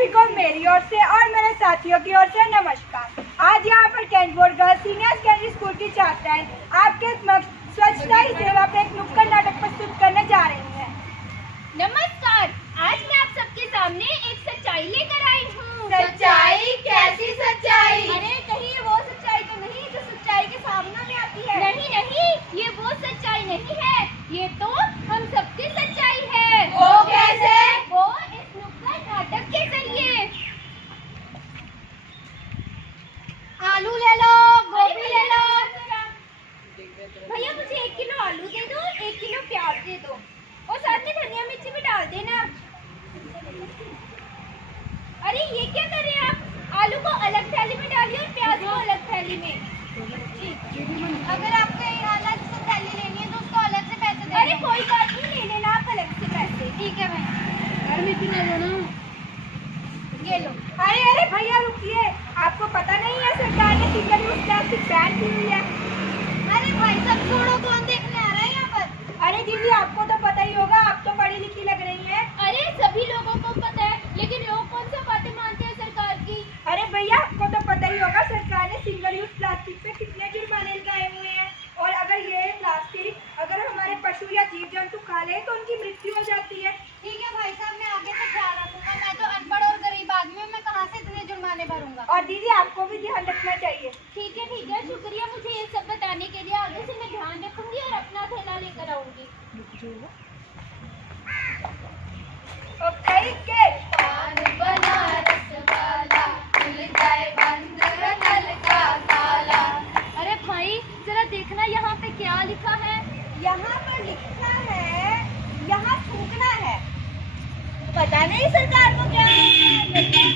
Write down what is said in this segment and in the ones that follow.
सभी को मेरी ओर से और मेरे साथियों की ओर से नमस्कार। आज यहाँ पर कैंटबोर्ड गर्ल्स सीनियर सेकेंडरी स्कूल की छात्राएं आपके समक्ष स्वच्छता ही सेवा पर एक नुक्कड़ नाटक प्रस्तुत करने जा रही हैं। नमस्कार, आज मैं आप सबके सामने एक सच्चाई लेकर आई हूँ। सच्चाई? कैसी सच्चाई? अरे कहीं ये वो सच्चाई तो नहीं जो सच्चाई के सामने में आती है? नहीं नहीं, ये वो सच्चाई नहीं है, ये तो हम सबकी सच्चाई है। वो कैसे? वो इस नुक्कड़ नाटक के जरिए। आलू ले लो, गोभी ले लो। भैया मुझे 1 किलो आलू दे दो, 1 किलो प्याज दे दो और साथ में धनिया मिर्ची भी डाल देना। अरे ये क्या कर रहे हैं आप? आलू को अलग थैली में डालिए और प्याज को अलग थैली में। अगर आपको अलग से थैली लेनी है तो उसको अलग से पैसे देना। अरे कोई बात नहीं, ले लेना आप अलग से पैसे। ठीक है भाई। ये लो। अरे भैया रुकिए, आपको पता नहीं है सरकार ने सिंगल यूज प्लास्टिक बैन की हुई है। अरे भाई सब छोड़ो, कौन देखने आ रहा है यहाँ पर? अरे दीदी आपको तो पता ही होगा, आप तो पढ़ी लिखी लग रही हैं। अरे सभी लोगों को पता है, लेकिन लोग कौन सा बातें मानते हैं सरकार की? अरे भैया आपको तो पता ही होगा सरकार ने सिंगल यूज प्लास्टिक पे कितने जुर्माने लगाए हुए हैं, और अगर ये प्लास्टिक अगर हमारे पशु या जीव जंतु खा ले तो उनकी मृत्यु हो जाती है। ठीक है भाई साहब, मैं आगे से ख्याल रखूंगा। मैं तो अनपढ़ और गरीब आदमी हूँ, मैं कहाँ से इतने जुर्माने भरूंगा? और दीदी आपको भी ध्यान रखना चाहिए। ठीक है, शुक्रिया मुझे ये सब बताने के लिए। आगे से मैं ध्यान रखूंगी और अपना थैला लेकर आऊंगी। ओके। पान बनारस वाला खुल जाए बंद नल का ताला। अरे भाई जरा देखना यहाँ पे क्या लिखा है। यहाँ पर लिखा है यहाँ थूकना है। पता नहीं सरकार को क्या है,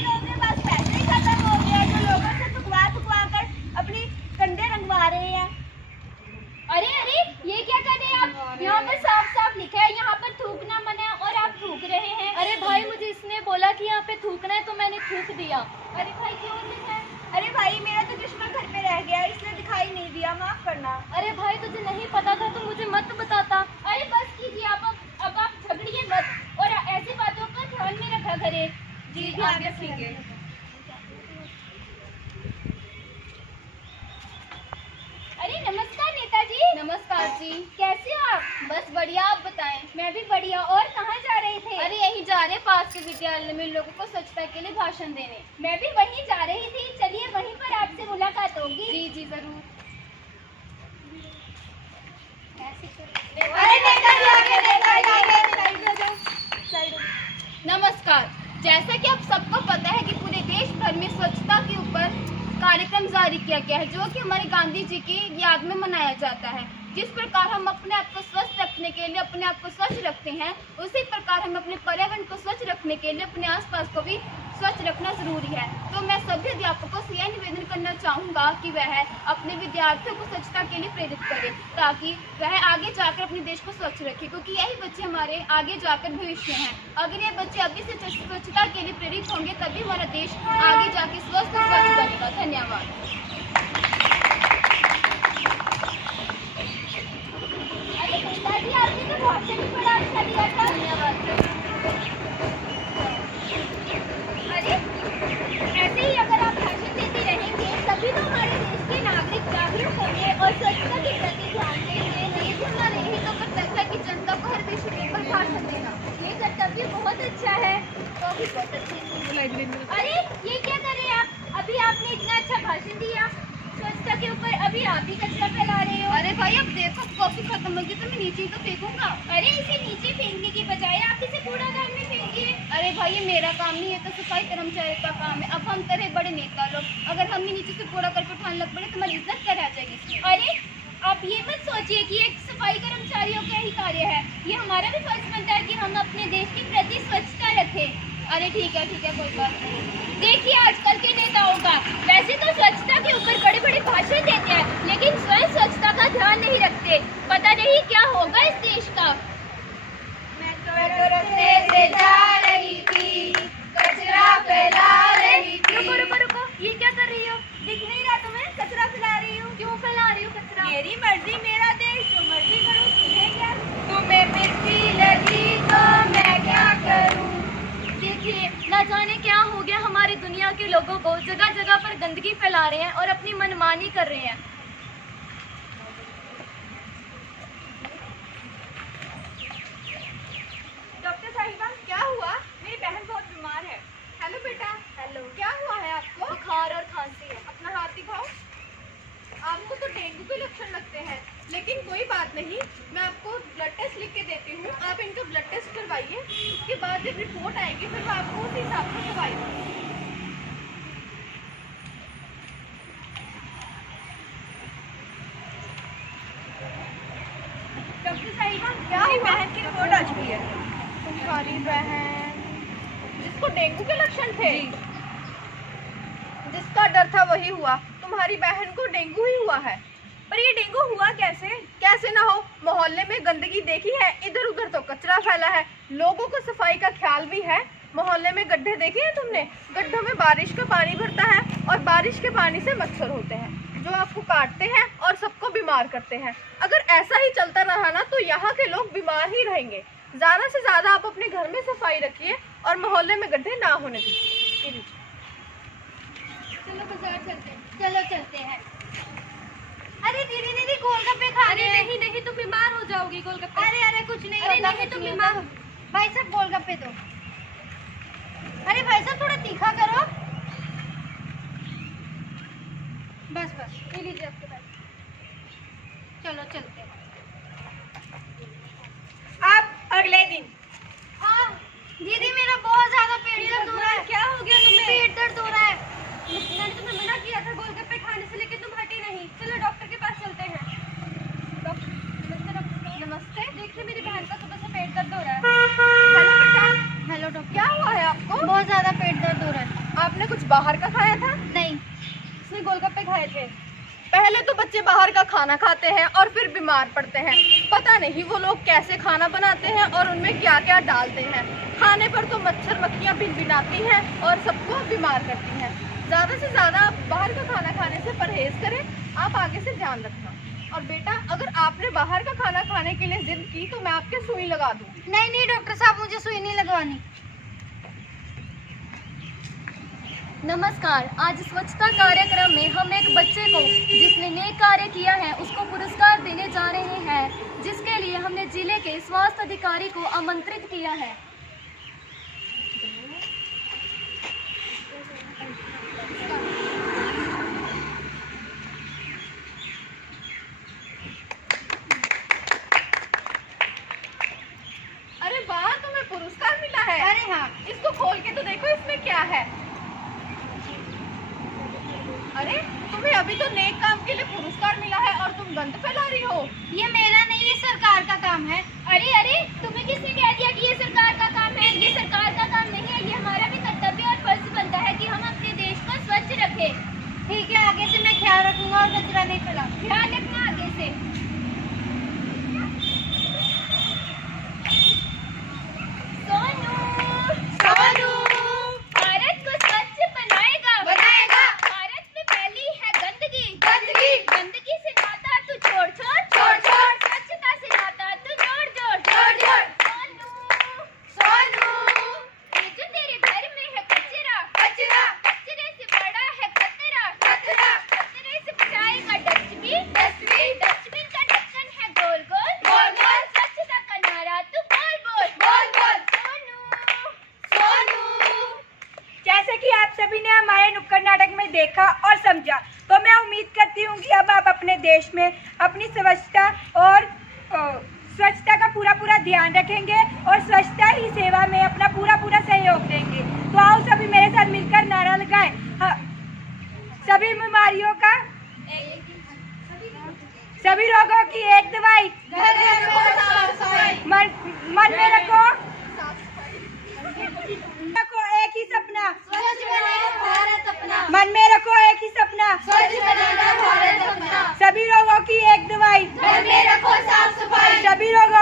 लोगों के पास पैसे ही खत्म हो गए हैं, जो लोगों से थुकवा कर अपनी कंधे रंगवा रहे हैं। अरे ये क्या कर रहे हैं आप? यहाँ पर साफ साफ लिखा है यहाँ पर थूकना मना है और आप थूक रहे हैं। अरे भाई मुझे इसने बोला कि यहाँ पे थूकना है तो मैंने थूक दिया। अरे भाई क्यों लिखा है? अरे भाई मेरा तो चश्मा घर पे रह गया, इसने दिखाई नहीं दिया, माफ करना। अरे भाई तुझे नहीं पता था तो मुझे मत बताता। अरे बस कीजिए आप, अब आप झगड़िए मत और ऐसी बातों का ध्यान में रखा करें। जी आगे ठीक है। अरे नमस्कार नेताजी। नमस्कार जी। कैसे हो आप? बस बढ़िया, आप बताएं। मैं भी बढ़िया। और कहाँ जा रहे थे? अरे यहीं जा रहे, पास के विद्यालय में लोगों को स्वच्छता के लिए भाषण देने। मैं भी वहीं जा रही थी, चलिए वहीं पर आपसे मुलाकात होगी। जी जरूर। नमस्कार, जैसा कि आप सबको पता है कि पूरे देश भर में स्वच्छता के ऊपर कार्यक्रम जारी किया गया है, जो कि हमारे गांधी जी की याद में मनाया जाता है। जिस प्रकार हम अपने आप को स्वस्थ रखने के लिए अपने आप को स्वच्छ रखते हैं, उसी प्रकार हम अपने पर्यावरण को स्वच्छ रखने के लिए अपने आसपास को भी स्वच्छ रखना जरूरी है। तो मैं सभी अध्यापकों से यह निवेदन करना चाहूँगा कि वह अपने विद्यार्थियों को स्वच्छता के लिए प्रेरित करें, ताकि वह आगे जाकर अपने देश को स्वच्छ रखे, क्योंकि यही बच्चे हमारे आगे जाकर भविष्य हैं। अगर ये बच्चे अभी से स्वच्छता के लिए प्रेरित होंगे तभी हमारा देश आगे जाके स्वस्थ और स्वच्छ बनेगा। धन्यवाद। आपने तो भाषण भी बड़ा अच्छा दिया था। धन्यवाद। अरे ऐसे ही अगर आप भाषण देते रहेंगे तभी तो हमारे देश के नागरिक जागरूक होंगे और स्वच्छता के प्रति ध्यान देंगे। ये हमारे यही तो कर्तव्य है कि जनता को हर विषय पर भाषण देना। ये कर्तव्य बहुत अच्छा है। तो भी बहुत अच्छे। अरे ये क्या कर रहे हैं आप? अभी आपने इतना अच्छा भाषण दिया स्वच्छता के ऊपर, अभी आप ही कचरा फैला रहे हो। अरे भाई अब देखो कॉफी खत्म होगी तो मैं नीचे तो फेंकूंगा। अरे इसे नीचे फेंकने की बजाय आप इसे कूड़ादान में फेंकिए। अरे भाई ये मेरा काम नहीं है, तो सफाई कर्मचारी का काम है। अब हम करे बड़े नेता लोग, अगर हम ही नीचे से कूड़ा करके उठाने लग पड़े तो हमारी इज्जत क्या रह जाएगी इसमें। अरे आप ये मत सोचिए कि एक सफाई कर्मचारियों का ही कार्य है, ये हमारा भी फर्ज बनता है कि हम अपने देश के प्रति स्वच्छता रखें। अरे ठीक है कोई बात नहीं। देखिए आजकल के नेताओं का, वैसे तो स्वच्छता के ऊपर बड़े बड़े भाषण देते हैं, लेकिन स्वयं स्वच्छता का ध्यान नहीं रखते। पता नहीं क्या होगा इस देश का। मैं तो रास्ते से जा रही थी, कचरा फैला रही थी। रुको, ये क्या कर रही हो? दिख नहीं रहा तुम्हें? कचरा फैला रही हूँ। क्यों फैला रही हो कचरा? मेरी मर्जी मेरा देश, जो मर्जी करो, तुम्हें क्या? तुम्हें मिर्ची लगी तो मैं क्या करूँ? देखिए न जाने क्या हो दुनिया के लोगों को जगह जगह पर गंदगी फैला रहे हैं और अपनी मनमानी कर रहे हैं। डॉक्टर साहिबा, क्या हुआ? मेरी बहन बहुत बीमार है। हेलो बेटा। हेलो। क्या हुआ है आपको? बुखार और खांसी है। अपना हाथ दिखाओ। आपको तो डेंगू के लक्षण लगते हैं, लेकिन कोई बात नहीं, मैं आपको ब्लड टेस्ट लिख के देती हूँ। आप इनका ब्लड टेस्ट करवाइए। उसके बाद जब रिपोर्ट आएगी फिर मैं आपको उस हिसाब से दवाई दूँगी। डॉक्टर साहिबा, क्या मेरी बहन की रिपोर्ट आ चुकी है। तुम्हारी बहन जिसको डेंगू के लक्षण थे, जिसका डर था वही हुआ। तुम्हारी बहन को डेंगू ही हुआ है। पर ये डेंगू हुआ कैसे? कैसे ना हो, मोहल्ले में गंदगी देखी है, इधर उधर तो कचरा फैला है, लोगों को सफाई का ख्याल भी है। मोहल्ले में गड्ढे देखे हैं तुमने? गड्ढों में बारिश का पानी भरता है और बारिश के पानी से मच्छर होते हैं जो आपको काटते हैं और सबको बीमार करते हैं। अगर ऐसा ही चलता रहा ना तो यहाँ के लोग बीमार ही रहेंगे। ज़्यादा से ज़्यादा आप अपने घर में सफाई रखिए और मोहल्ले में गड्ढे ना होने दीजिए। चलो बाजार चलते हैं। चलो चलते हैं। अरे दीदी गोलगप्पे खा अरे नहीं, तुम बीमार हो जाओगी। गोलगप्पे। अरे कुछ नहीं। अरे नहीं, तुम बीमार। भाई साहब गोलगप्पे दो। अरे भाई साहब थोड़ा तीखा करो। बस ये लीजिए आपके पास। चलो चलते हैं। अब अगले दिन। हाँ दीदी, मेरा बहुत ज्यादा पेट दर्द हो रहा है। क्या हो गया तुम्हें? पेट दर्द हो रहा है। मैंने तुम्हें मना किया था गोलगप्पे खाने से, लेकिन तुम हटी नहीं। चलो डॉक्टर के पास चलते हैं। डॉक्टर नमस्ते। देखिए मेरी बहन का सुबह से पेट दर्द हो रहा है। हेलो बेटा। Hello doctor. क्या हुआ है आपको? बहुत ज्यादा पेट दर्द हो रहा है। आपने कुछ बाहर का खाया था? नहीं, इसने गोलगप्पे खाए थे। पहले तो बच्चे बाहर का खाना खाते हैं और फिर बीमार पड़ते हैं। पता नहीं वो लोग कैसे खाना बनाते हैं और उनमें क्या क्या डालते हैं। खाने पर तो मच्छर मक्खियाँ भिनभिनाती हैं और सबको बीमार करती हैं। ज़्यादा से ज़्यादा आप बाहर का खाना खाने से परहेज करें। आप आगे से ध्यान रखना। और बेटा, अगर आपने बाहर का खाना खाने के लिए जिद की तो मैं आपके सुई लगा दूँगी। नहीं डॉक्टर साहब, मुझे सुई नहीं लगवानी। नमस्कार। आज स्वच्छता कार्यक्रम में हम एक बच्चे को जिसने नेक कार्य किया है उसको पुरस्कार देने जा रहे हैं, जिसके लिए हमने जिले के स्वास्थ्य अधिकारी को आमंत्रित किया है। अरे वाह, तुम्हें पुरस्कार मिला है? अरे हाँ। इसको खोल के तो देखो इसमें क्या है। अरे तुम्हें अभी तो नेक काम के लिए पुरस्कार मिला है और तुम गंद फैला रही हो। ये मेरा नहीं, ये सरकार का काम है। अरे तुम्हें किसने कह दिया कि ये सरकार का काम है? ये सरकार का काम नहीं है, ये हमारा भी कर्तव्य और फर्ज बनता है कि हम अपने देश को स्वच्छ रखें। ठीक है, आगे से मैं ख्याल रखूंगा और कचरा नहीं फैलाऊंगी। ध्यान रखना आगे से। सोनू भारत को स्वच्छ बनाएगा। भारत में फैली है गंदगी से नाता तू छोड़ स्वच्छता से नाता तू जोड़। सोनू ये जो तेरे घर में है कचरा, कचरे से बड़ा है खतरा। खतरे से बचाएगा डस्टबिन का ढक्कन है गोल स्वच्छता का नारा तू बोल। सोनू जैसे कि आप सभी ने हमारे नुक्कड़ नाटक में देखा और समझा, तो मैं उम्मीद करती हूँ कि अब आप अपने देश में अपनी स्वच्छता का पूरा ध्यान रखेंगे और स्वच्छता ही सेवा में अपना पूरा सहयोग देंगे। तो आओ सभी मेरे साथ मिलकर नारा लगाएं। हाँ, सभी बीमारियों का, सभी रोगों की एक दवाई। मन में रखो एक ही सपना, भारत अपना। मन में रखो एक ही सपना, भारत अपना। सभी रोगों की एक दवाई, घर में रखो साफ सफाई। सभी रोगों